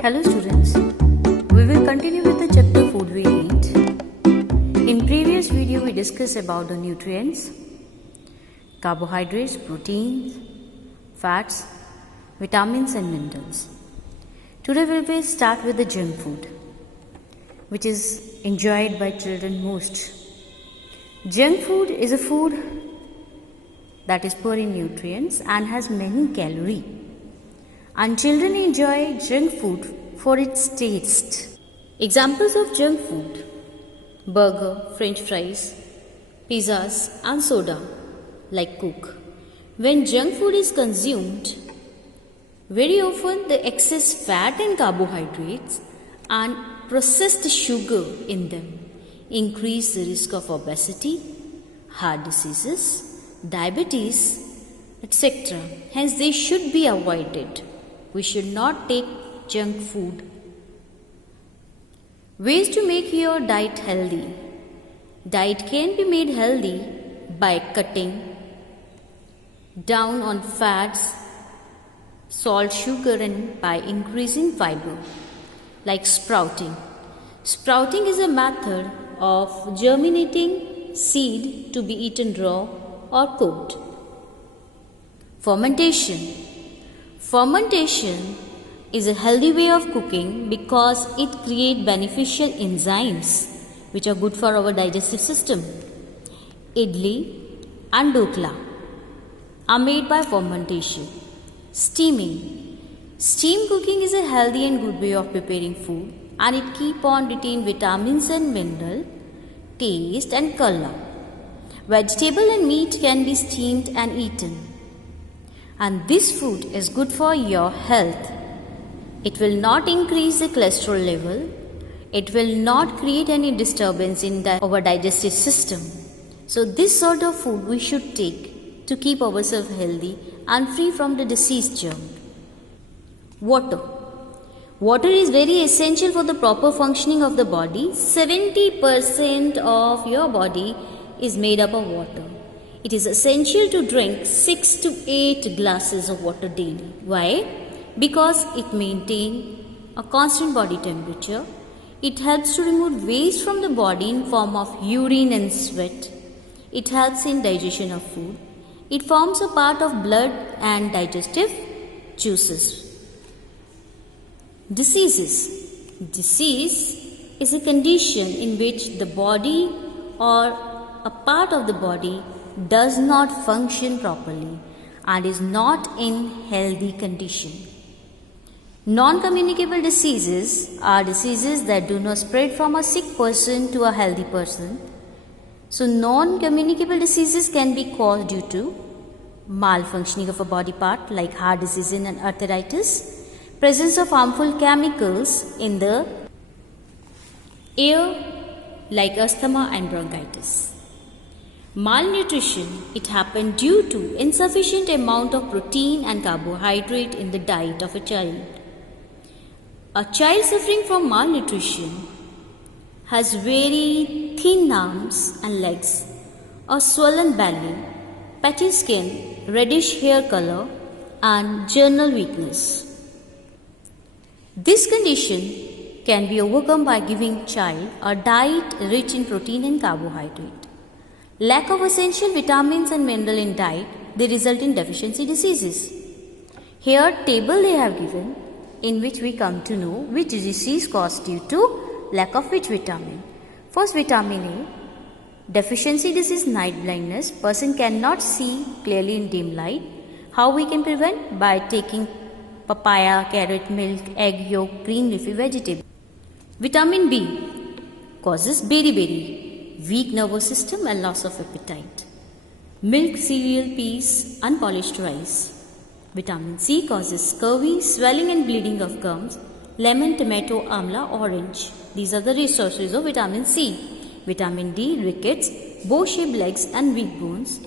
Hello students, we will continue with the chapter food we eat. In previous video we discussed about the nutrients, carbohydrates, proteins, fats, vitamins and minerals. Today we will start with the junk food, which is enjoyed by children most. Junk food is a food that is poor in nutrients and has many calories. And children enjoy junk food for its taste. Examples of junk food: burger, french fries, pizzas and soda like Coke. When junk food is consumed, very often the excess fat and carbohydrates and processed sugar in them increase the risk of obesity, heart diseases, diabetes, etc. Hence they should be avoided. We should not take junk food. Ways to make your diet healthy. Diet can be made healthy by cutting down on fats, salt, sugar and by increasing fiber, like sprouting. Sprouting is a method of germinating seed to be eaten raw or cooked. Fermentation. Fermentation is a healthy way of cooking because it creates beneficial enzymes which are good for our digestive system. Idli and dokla are made by fermentation. Steaming. Steam cooking is a healthy and good way of preparing food and it keeps on retaining vitamins and mineral, taste and color. Vegetable and meat can be steamed and eaten. And this food is good for your health. It will not increase the cholesterol level. It will not create any disturbance in our digestive system. So this sort of food we should take to keep ourselves healthy and free from the disease germ. Water. Water is very essential for the proper functioning of the body. 70% of your body is made up of water. It is essential to drink 6 to 8 glasses of water daily. Why? Because it maintains a constant body temperature. It helps to remove waste from the body in form of urine and sweat. It helps in digestion of food. It forms a part of blood and digestive juices. Diseases. Disease is a condition in which the body or a part of the body does not function properly and is not in healthy condition. Non-communicable diseases are diseases that do not spread from a sick person to a healthy person. So non-communicable diseases can be caused due to malfunctioning of a body part like heart disease and arthritis, presence of harmful chemicals in the air like asthma and bronchitis. Malnutrition, it happened due to insufficient amount of protein and carbohydrate in the diet of a child. A child suffering from malnutrition has very thin arms and legs, a swollen belly, patchy skin, reddish hair color and general weakness. This condition can be overcome by giving child a diet rich in protein and carbohydrate. Lack of essential vitamins and mineral in diet, they result in deficiency diseases. Here table they have given in which we come to know which disease caused due to lack of which vitamin. First, vitamin A. Deficiency disease, night blindness. Person cannot see clearly in dim light. How we can prevent? By taking papaya, carrot, milk, egg yolk, green leafy vegetable. Vitamin B causes beriberi, weak nervous system and loss of appetite. Milk, cereal, peas, unpolished rice. Vitamin C causes scurvy, swelling and bleeding of gums. Lemon, tomato, amla, orange. These are the resources of vitamin C. Vitamin D, rickets, bow-shaped legs and weak bones.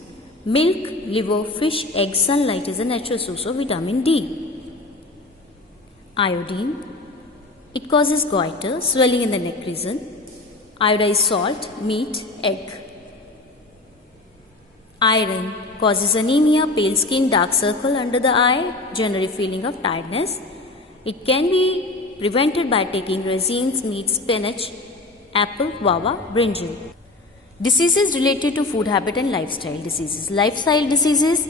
Milk, liver, fish, egg, sunlight is a natural source of vitamin D. Iodine, it causes goiter, swelling in the neck region. Iodized salt, meat, egg. Iron causes anemia, pale skin, dark circle under the eye, general feeling of tiredness. It can be prevented by taking raisins, meat, spinach, apple, guava, brinjal. Diseases related to food habit and lifestyle diseases. Lifestyle diseases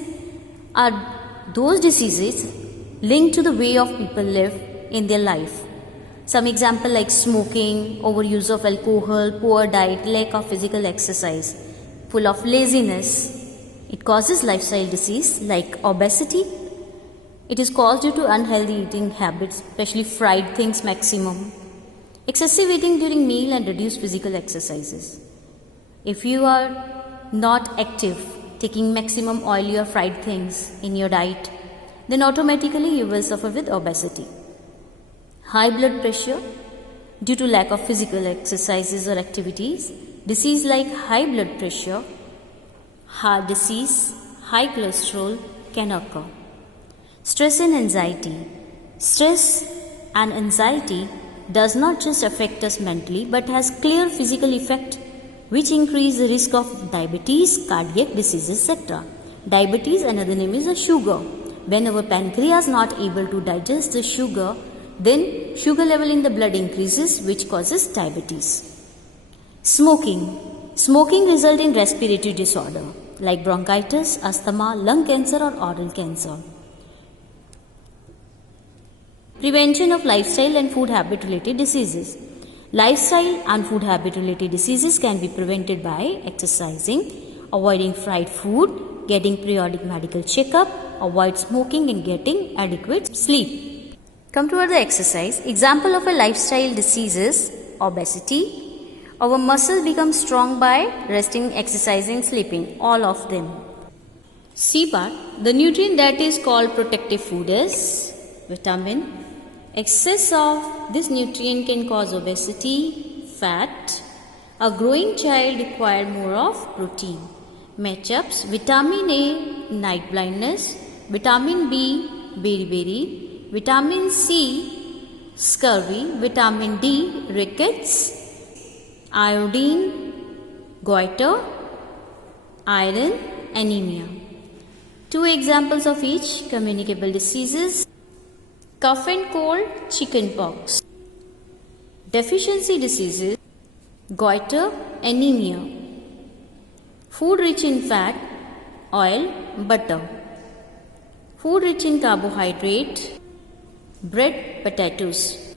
are those diseases linked to the way of people live in their life. Some example like smoking, overuse of alcohol, poor diet, lack of physical exercise, full of laziness. It causes lifestyle disease like obesity. It is caused due to unhealthy eating habits, especially fried things maximum. Excessive eating during meal and reduced physical exercises. If you are not active, taking maximum oily or fried things in your diet, then automatically you will suffer with obesity. High blood pressure due to lack of physical exercises or activities. Disease like high blood pressure, heart disease, high cholesterol can occur. Stress and anxiety. Stress and anxiety does not just affect us mentally but has clear physical effect which increase the risk of diabetes, cardiac diseases, etc. Diabetes, another name is the sugar. When our pancreas not able to digest the sugar, then sugar level in the blood increases which causes diabetes. Smoking. Smoking result in respiratory disorder like bronchitis, asthma, lung cancer or oral cancer. Prevention of lifestyle and food habit related diseases. Lifestyle and food habit related diseases can be prevented by exercising, avoiding fried food, getting periodic medical checkup, avoid smoking and getting adequate sleep. Come toward the exercise. Example of a lifestyle disease is obesity. Our muscle becomes strong by resting, exercising, sleeping, all of them. C part, the nutrient that is called protective food is vitamin. Excess of this nutrient can cause obesity, fat. A growing child requires more of protein. Matchups, vitamin A, night blindness, vitamin B, beriberi, vitamin C, scurvy, vitamin D, rickets, iodine, goiter, iron, anemia. Two examples of each communicable diseases. Cough and cold, chickenpox. Deficiency diseases, goiter, anemia. Food rich in fat, oil, butter. Food rich in carbohydrate, bread, potatoes.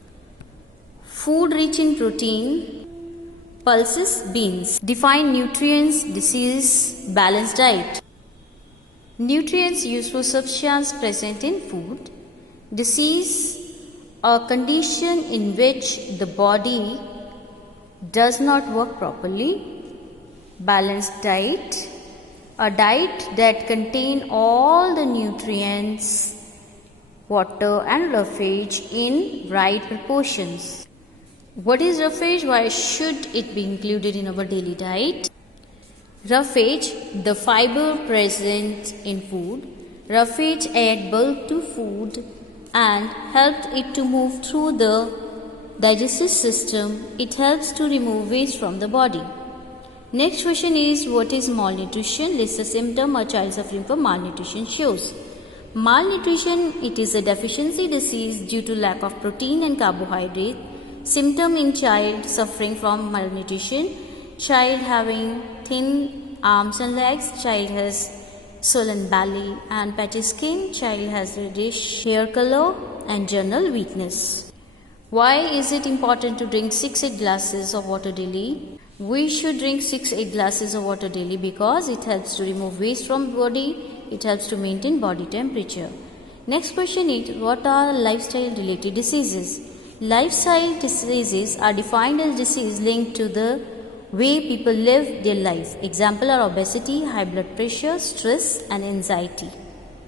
Food rich in protein, pulses, beans. Define nutrients, disease, balanced diet. Nutrients, useful substance present in food. Disease, a condition in which the body does not work properly. Balanced diet, a diet that contains all the nutrients, water and roughage in right proportions. What is roughage? Why should it be included in our daily diet? Roughage, the fiber present in food. Roughage add bulk to food and helped it to move through the digestive system. It helps to remove waste from the body. Next question is, what is malnutrition? List a symptom a child suffering from malnutrition shows. Malnutrition, it is a deficiency disease due to lack of protein and carbohydrate. Symptom in child suffering from malnutrition, child having thin arms and legs, child has swollen belly and patchy skin, child has reddish hair color and general weakness. Why is it important to drink 6-8 glasses of water daily? We should drink 6-8 glasses of water daily because it helps to remove waste from body, it helps to maintain body temperature. Next question is, what are lifestyle related diseases? Lifestyle diseases are defined as disease linked to the way people live their life. Example are obesity, high blood pressure, stress and anxiety.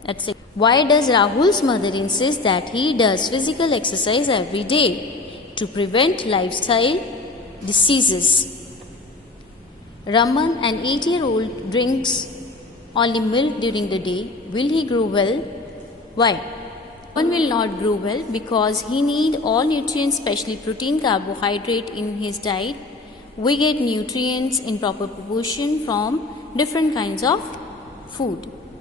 That's it. Why does Rahul's mother insist that he does physical exercise every day? To prevent lifestyle diseases. Raman, an 8-year-old, drinks only milk during the day. Will he grow well? Why? One will not grow well because he need all nutrients, especially protein, carbohydrate in his diet. We get nutrients in proper proportion from different kinds of food.